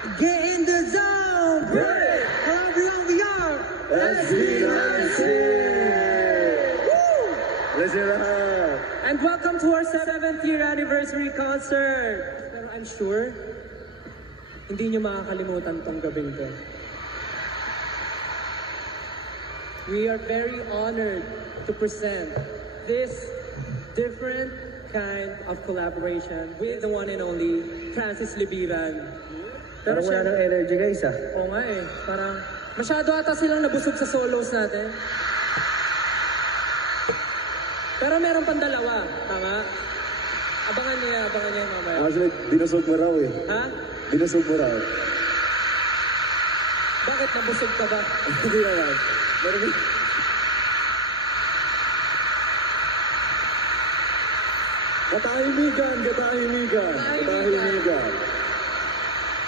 Get in the zone! Great! Hello everyone, we are SB19! Woo! Listen lahat! And welcome to our 7th year anniversary concert! Pero I'm sure, hindi nyo makakalimutan tong gabing to. We are very honored to present this different kind of collaboration with the one and only Francis Libiran. Parang wala ng energy guys ah. Oo nga eh, parang masyado ata silang nabusog sa solos natin. Pero meron pang dalawa, tama? Abangan niya mamaya. Actually, binusog mo raw eh. Ha? Binusog mo raw. Bakit nabusog ka ba? Hindi naman. Meron Katahimikan! Katahimikan! Katahimikan!